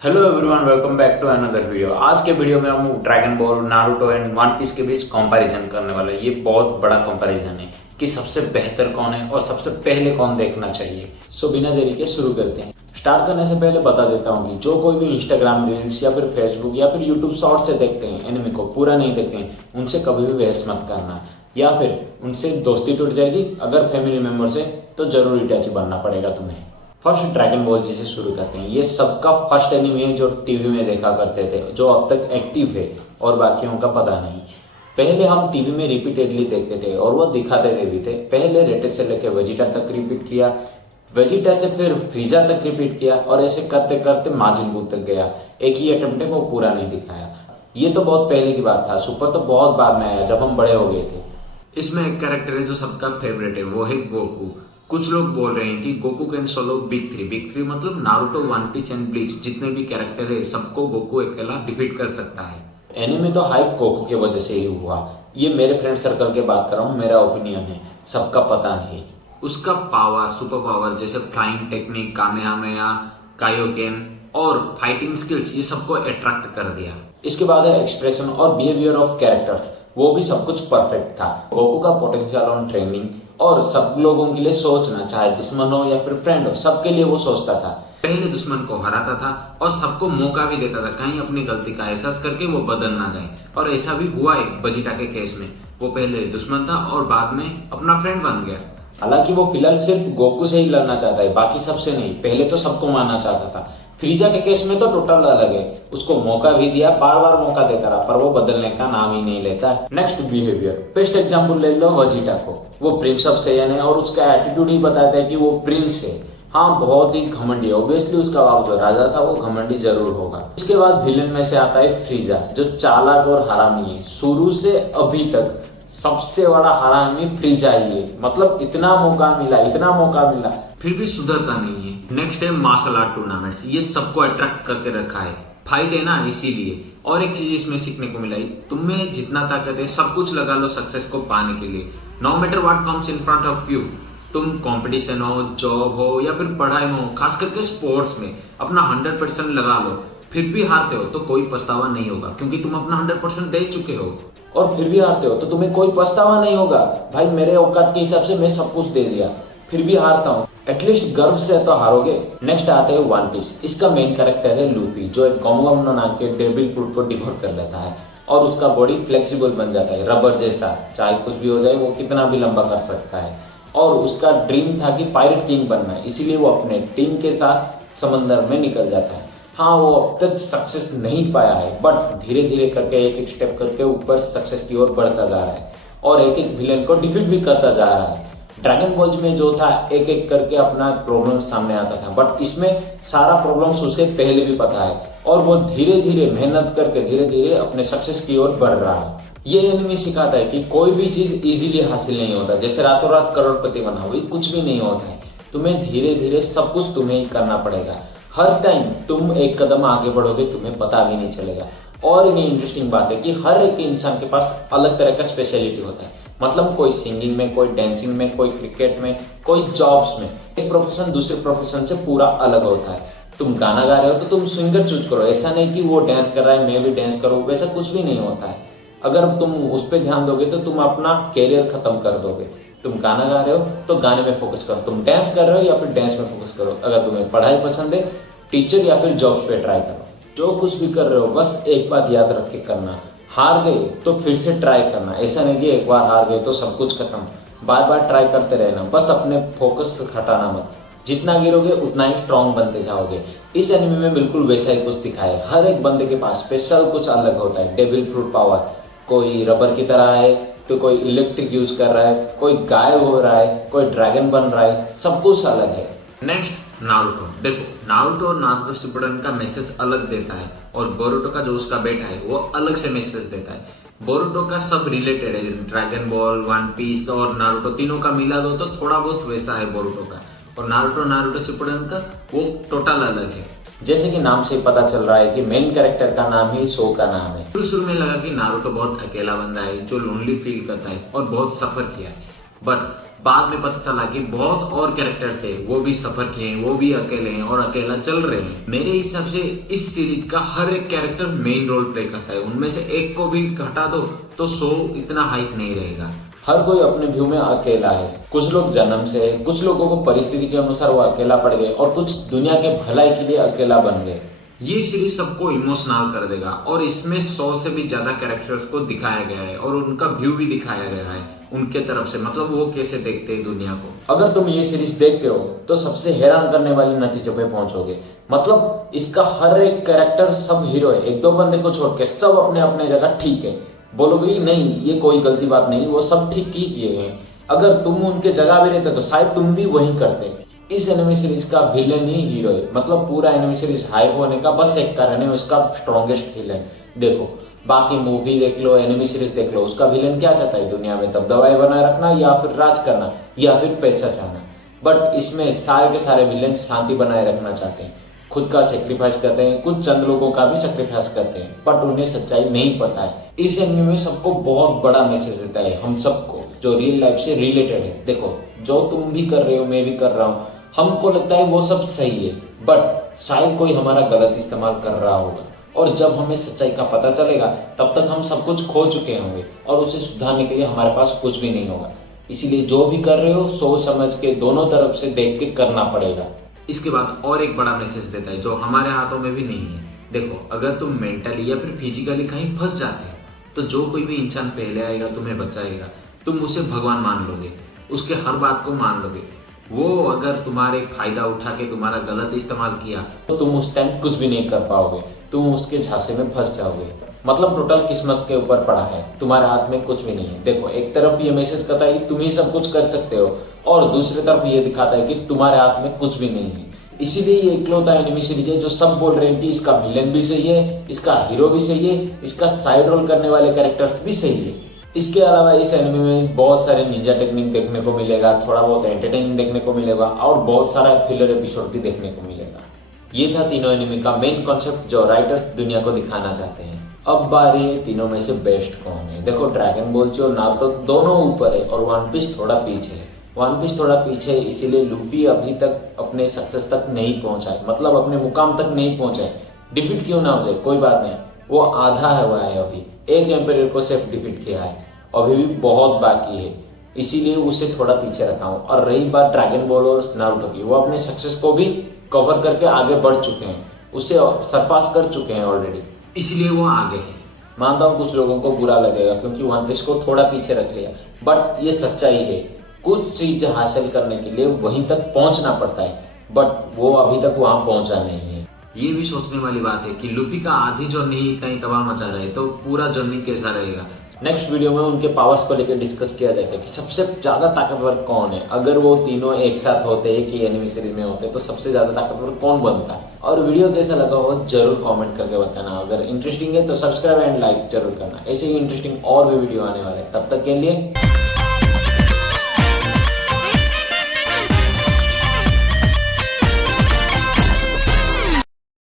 Hello everyone, welcome back to another video. आज के video में हम dragon ball, Naruto and one piece के बीच कंपैरिजन करने वाले हैं। ये बहुत बड़ा कंपैरिजन है कि सबसे बेहतर कौन है और सबसे पहले कौन देखना चाहिए। सो बिना देरी के शुरू करते हैं। स्टार्ट करने से पहले बता देता हूँ कि जो कोई भी इंस्टाग्राम रील्स या फिर फेसबुक या फिर यूट्यूब शॉर्ट से देखते हैं एनिमे को, पूरा नहीं देखते हैं, उनसे कभी भी बहस मत करना या फिर उनसे दोस्ती टूट जाएगी। अगर फैमिली मेम्बर से तो जरूर इटाची बनना पड़ेगा तुम्हें। फर्स्ट ड्रैगन बॉल जी से शुरू करते हैं। ये सबका फर्स्ट एनिमे है जो टीवी में देखा करते थे, जो अब तक एक्टिव है और बाकियों का पता नहीं। पहले हम टीवी में रिपीटेडली देखते थे और वो दिखाते थे भी थे। पहले रेटेस से लेकर वेजिटा तक रिपीट किया, वेजिटा से फिर फ्रीजा तक रिपीट किया और ऐसे करते करते माजिन बू तक गया। एक ही अटेम्प्ट है, वो पूरा नहीं दिखाया। ये तो बहुत पहले की बात था। सुपर तो बहुत बाद में आया, जब हम बड़े हो गए थे। इसमें एक कैरेक्टर है जो सबका फेवरेट है, वो है गोकू। कुछ लोग बोल रहे हैं कि Goku can solo big three मतलब Naruto, One Piece and Bleach जितने भी कैरेक्टर है सबको गोकू अकेला डिफीट कर सकता है। एनीमे तो हाइप गोकू की वजह से ही हुआ। ये मेरे फ्रेंड सर्कल की बात कर रहा हूँ, मेरा ओपिनियन है, सबका पता नहीं। उसका पावर, सुपर पावर जैसे फ्लाइंग टेक्निक, कामेहामेहा, कायोकेन और फाइटिंग स्किल्स, ये सबको अट्रैक्ट कर दिया। इसके बाद है एक्सप्रेशन और बिहेवियर ऑफ कैरेक्टर्स, वो भी सब कुछ परफेक्ट था। गोकू का पोटेंशियल ऑन ट्रेनिंग और सब लोगों के लिए सोचना, चाहे दुश्मन हो या फिर फ्रेंड हो, सबके लिए वो सोचता था। पहले दुश्मन को हराता था और सबको मौका भी देता था कहीं अपनी गलती का एहसास करके वो बदल ना जाए। और ऐसा भी हुआ है वेजिटा के केस में। वो पहले दुश्मन था और बाद में अपना फ्रेंड बन गया। हालांकि वो फिलहाल सिर्फ गोकू से ही लड़ना चाहता है, बाकी सबसे नहीं। पहले तो सबको मारना चाहता था। फ्रीजा के केस में तो टोटल अलग है। उसको मौका भी दिया, बार बार मौका देता रहा, पर वो बदलने का नाम ही नहीं लेता। नेक्स्ट बिहेवियर, बेस्ट एग्जांपल ले लो वेजिटा को। वो प्रिंस ऑफ सेयन है और उसका एटीट्यूड ही बताता है कि वो प्रिंस है। हाँ, बहुत ही घमंडी है। ऑब्वियसली उसका बाप जो राजा था वो घमंडी जरूर होगा। इसके बाद विलेन में से आता है फ्रीजा, जो चालाक और हरामी है। शुरू से अभी तक सबसे बड़ा हरामी फ्रीजा ही है। मतलब इतना मौका मिला फिर भी सुधरता नहीं है। नेक्स्ट है मार्शल आर्ट टूर्नामेंट्स। ये सबको अट्रैक्ट करके रखा है। फाइट है ना, इसीलिए। और एक चीज इसमें सीखने को मिला, तुम्हें जितना ताकत है सब कुछ लगा लो सक्सेस को पाने के लिए। No matter what comes in front of you. तुम कंपटीशन हो, जॉब हो या फिर पढ़ाई में हो, खास करके स्पोर्ट्स में अपना 100% लगा लो। फिर भी हारते हो तो कोई पछतावा नहीं होगा, क्योंकि तुम अपना 100% दे चुके हो। और फिर भी हारते हो तो तुम्हें कोई पछतावा नहीं होगा। भाई, मेरे औकात के हिसाब से मैं सब कुछ दे दिया, फिर भी हारता हूँ, एटलीस्ट गर्व से तो हारोगे। नेक्स्ट आते हैं वन पीस। इसका मेन कैरेक्टर है लूफी, जो एक गोमुगम नाम के डेविल फ्रूट को डिवोर कर लेता है और उसका बॉडी फ्लेक्सिबल बन जाता है, रबर जैसा। चाहे कुछ भी हो जाए, वो कितना भी लंबा कर सकता है। और उसका ड्रीम था कि पायरेट किंग बनना है, इसीलिए वो अपने टीम के साथ समंदर में निकल जाता है। हाँ, वो अब तक सक्सेस नहीं पाया है, बट धीरे धीरे करके एक एक स्टेप करके ऊपर सक्सेस की ओर बढ़ता जा रहा है और एक एक विलेन को डिफीट भी करता जा रहा है। ड्रैगन बॉल में जो था, एक एक करके अपना प्रॉब्लम सामने आता था, बट इसमें सारा प्रॉब्लम्स उसके पहले भी पता है और वो धीरे धीरे मेहनत करके धीरे धीरे अपने सक्सेस की ओर बढ़ रहा है। ये एनिमे सिखाता है कि कोई भी चीज इजीली हासिल नहीं होता, जैसे रातों रात करोड़पति बना हुआ, कुछ भी नहीं होता है। तुम्हें धीरे धीरे सब कुछ तुम्हें ही करना पड़ेगा। हर टाइम तुम एक कदम आगे बढ़ोगे, तुम्हें पता भी नहीं चलेगा। और ये इंटरेस्टिंग बात है कि हर एक इंसान के पास अलग तरह का स्पेशलिटी होता है। मतलब कोई सिंगिंग में, कोई डांसिंग में, कोई क्रिकेट में, कोई जॉब्स में। एक प्रोफेशन दूसरे प्रोफेशन से पूरा अलग होता है। तुम गाना गा रहे हो तो तुम सिंगर चूज करो, ऐसा नहीं कि वो डांस कर रहा है मैं भी डांस करूँ, वैसा कुछ भी नहीं होता है। अगर तुम उस पर ध्यान दोगे तो तुम अपना कैरियर खत्म कर दोगे। तुम गाना गा रहे हो तो गाने में फोकस करो, तुम डांस कर रहे हो या फिर डांस में फोकस करो। अगर तुम्हें पढ़ाई पसंद है, टीचर या फिर जॉब पे ट्राई करो। जो कुछ भी कर रहे हो, बस एक बात याद रख के करना, हार गए तो फिर से ट्राई करना। ऐसा नहीं कि एक बार हार गए तो सब कुछ खत्म। बार बार ट्राई करते रहना, बस अपने फोकस हटाना मत। जितना गिरोगे उतना ही स्ट्रांग बनते जाओगे। इस एनिमे में बिल्कुल वैसा ही कुछ दिखाया है। हर एक बंदे के पास स्पेशल कुछ अलग होता है। डेविल फ्रूट पावर, कोई रबर की तरह है तो कोई इलेक्ट्रिक यूज कर रहा है, कोई गायब हो रहा है, कोई ड्रैगन बन रहा है, सब कुछ अलग है। Next Naruto. देखो, नारुतो और नारुतो शिपुडन का मैसेज अलग देता है और बोरुटो का जो उसका बेटा है वो अलग से मैसेज देता है। बोरुटो का सब रिलेटेड है, ड्रैगन बॉल, वन पीस और नारुतो तीनों का मिला दो तो थोड़ा बहुत वैसा है बोरुटो का। और नारुतो शिपुडन का वो टोटल अलग है। जैसे कि नाम से पता चल रहा है कि मेन कैरेक्टर का नाम ही शो का नाम है। शुरू में लगा कि नारुतो बहुत अकेला बंदा है जो लोनली फील करता है और बहुत सफर किया है। बट बाद में पता चला कि बहुत और कैरेक्टर्स है, वो भी सफर किए हैं, वो भी अकेले हैं और अकेला चल रहे हैं। मेरे हिसाब से इस सीरीज का हर एक कैरेक्टर मेन रोल प्ले करता है। उनमें से एक को भी हटा दो तो शो इतना हाइप नहीं रहेगा। हर कोई अपने व्यू में अकेला है। कुछ लोग जन्म से है, कुछ लोगों को परिस्थिति के अनुसार वो अकेला पड़ गए और कुछ दुनिया के भलाई के लिए अकेला बन गए। ये सीरीज सबको इमोशनल कर देगा और इसमें 100 से भी ज्यादा कैरेक्टर्स को दिखाया गया है और उनका व्यू भी दिखाया गया है उनके तरफ से, मतलब वो कैसे देखते हैं दुनिया को। अगर तुम ये सीरीज देखते हो तो सबसे हैरान करने वाले नतीजों पे पहुंचोगे। मतलब इसका हर एक कैरेक्टर सब हीरो है, एक दो बंदे को छोड़ के सब अपने अपने जगह ठीक है। बोलोगे नहीं ये कोई गलती बात नहीं, वो सब ठीक ही किए हैं। अगर तुम उनके जगह भी रहते तो शायद तुम भी वही करते। इस एनिमे सीरीज का विलन ही हीरो है। मतलब पूरा एनिमे सीरीज हाइप होने का बस एक कारण है, उसका स्ट्रॉन्गेस्ट विलन। देखो बाकी मूवी देख लो, एनिमे सीरीज देख लो, उसका विलन क्या चाहता है दुनिया में? दबदबाए बनाए रखना या फिर राज करना या फिर पैसा चाहना। बट इसमें सारे के सारे विलन शांति बनाए रखना चाहते हैं, खुद का सेक्रीफाइस करते हैं, कुछ चंद लोगों का भी सेक्रीफाइस करते हैं, बट उन्हें सच्चाई नहीं पता है। इस एनिमे में सबको बहुत बड़ा मैसेज देता है, हम सबको, जो रियल लाइफ से रिलेटेड है। देखो जो तुम भी कर रहे हो, मैं भी कर रहा हूँ, हमको लगता है वो सब सही है, बट शायद कोई हमारा गलत इस्तेमाल कर रहा होगा। और जब हमें सच्चाई का पता चलेगा तब तक हम सब कुछ खो चुके होंगे और उसे सुधारने के लिए हमारे पास कुछ भी नहीं होगा। इसीलिए जो भी कर रहे हो सोच समझ के दोनों तरफ से देख के करना पड़ेगा। इसके बाद और एक बड़ा मैसेज देता है जो हमारे हाथों में भी नहीं है। देखो अगर तुम मेंटली या फिर फिजिकली कहीं फंस जाते हो तो जो कोई भी इंसान पहले आएगा तुम्हें बचाएगा, तुम उसे भगवान मान लोगे, उसके हर बात को मान लोगे। वो अगर तुम्हारे फायदा उठा के तुम्हारा गलत इस्तेमाल किया तो तुम उस टाइम कुछ भी नहीं कर पाओगे, तुम उसके झांसे में फंस जाओगे। मतलब टोटल किस्मत के ऊपर पड़ा है, तुम्हारे हाथ में कुछ भी नहीं है। देखो एक तरफ ये मैसेज करता है कि तुम ही सब कुछ कर सकते हो और दूसरी तरफ ये दिखाता है कि तुम्हारे हाथ में कुछ भी नहीं है। इसीलिए ये इकलौता एनिमे सीरीज है जो सब बोल रहे हैं कि इसका विलन भी सही है, इसका हीरो भी सही है, इसका साइड रोल करने वाले कैरेक्टर्स भी सही है। इसके अलावा इस एनिमे में बहुत सारे निंजा टेक्निक देखने को मिलेगा, थोड़ा बहुत एंटरटेनिंग देखने को मिलेगा और बहुत सारा फिलर एपिसोड भी देखने को मिलेगा। ये था तीनों एनिमे का मेन कॉन्सेप्ट जो राइटर्स दुनिया को दिखाना चाहते हैं। अब बारी है तीनों में से बेस्ट कौन है। देखो ड्रैगन बॉल और नारुतो दोनों ऊपर है और वन पीस थोड़ा पीछे है। वन पीस थोड़ा पीछे है इसीलिए लूफी अभी तक अपने सक्सेस तक नहीं पहुंचा है, मतलब अपने मुकाम तक नहीं पहुंचा है। डिफीट क्यों ना हो जाए कोई बात नहीं, वो आधा हुआ है, अभी एक एम्पायर को सिर्फ डिफीट किया है, अभी भी बहुत बाकी है, इसीलिए उसे थोड़ा पीछे रखा हूँ। और रही बात ड्रैगन बॉल और नारुतो की, वो अपने सक्सेस को भी कवर करके आगे बढ़ चुके हैं, उसे सरपास कर चुके हैं ऑलरेडी, इसलिए वो आगे है। मानता हूँ कुछ लोगों को बुरा लगेगा क्योंकि वन पीस को थोड़ा पीछे रख लिया, बट ये सच्चाई है। कुछ चीज हासिल करने के लिए वहीं तक पहुंचना पड़ता है, बट वो अभी तक वहां पहुंचा नहीं है। ये भी सोचने वाली बात है कि लूफी का आधी जर्नी ही इतना ही तबाह मचा रहा है तो पूरा जर्नी कैसा रहेगा। नेक्स्ट वीडियो में उनके पावर्स को लेकर डिस्कस किया जाएगा कि सबसे ज्यादा ताकतवर कौन है। अगर वो तीनों एक साथ होते, एक ही एनिमे सीरीज में होते तो सबसे ज्यादा ताकतवर कौन बनता। और वीडियो कैसा लगा हो जरूर कमेंट करके बताना। अगर इंटरेस्टिंग है तो सब्सक्राइब एंड लाइक जरूर करना। ऐसे ही इंटरेस्टिंग और भी वीडियो आने वाले, तब तक के लिए